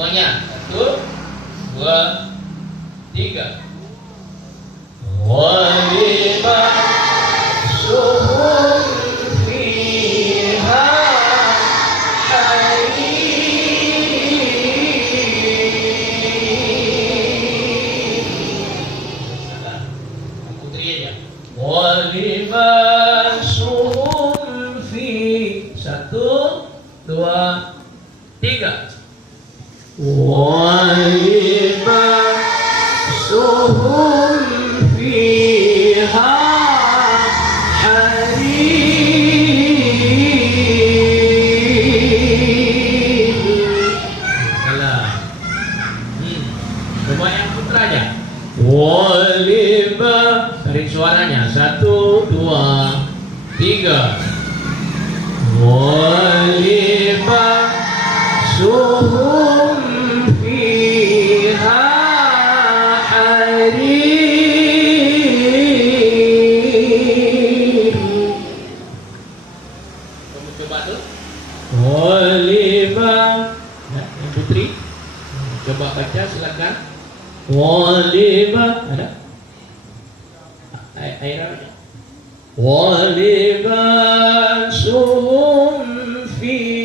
Semuanya. 1, 2, 3. وَلِبَاسُهُمْ فِيهَا حَرِيرٌ. Putri aja. وَلِبَاسُهُمْ فِيهَا 1, 2, 3. وَلِبَاسُهُمْ فِيهَا حَرِيرٌ. Salah. Coba yang putra aja. Tarik suaranya. 1, 2, 3. وَلِبَاسُهُمْ فِيهَا حَرِيرٌ. Kamu coba tuh. Yang putri, coba baca silakan. Ada? Aira. وَلِبَاسُهُمْ فِيهَا